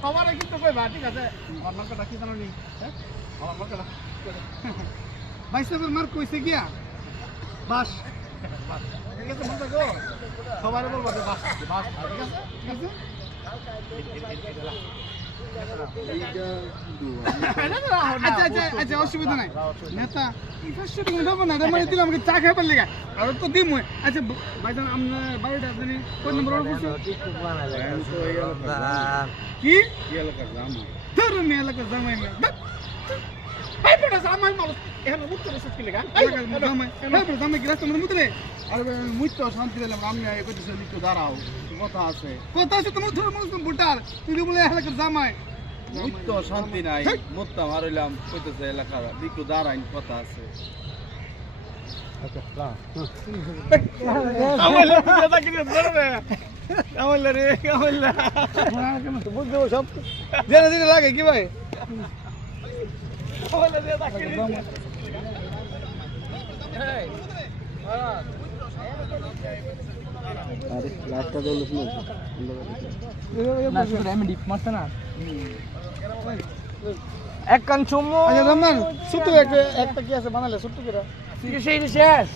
সবার কিন্তু কইবা ঠিক আছে আমার মার্কাটা কি জানো নি আমার মার্কাটা বাইসাবের মার্ক কইছে গিয়া বাস ঠিক আছে মনে গো সবার বলবো যে বাস বাস ঠিক আছে ঠিক আছে আচ্ছা অসুবিধা নাই নেতা মানে দিলাম চা খাইবার লেগা আর তো দিম আচ্ছা ভাইজান আপনার বাড়িটা আপনি কোন নম্বর কি ধরুন এলাকার জামাই জামাই মানুষ এখানে মুক্ত কি লেগা জামাই কি রাস্তা মুতলে আর মুক্ত শান্তি দিলাম আমি কইতেছি একটু দাঁড়াও কথা আছে তোমার ধরে মানুষ ভোটার তুই বলে এলাকার জামাই মুক্ত শান্তি নাই মুক্ত মারিলাম কইতেছে এলাকার একটু দাঁড়াইন কথা আছে লাগে কি ভাই এক কান চুমো ছোট্ট একটা কি আছে বানালে ছোট্ট করে শেষ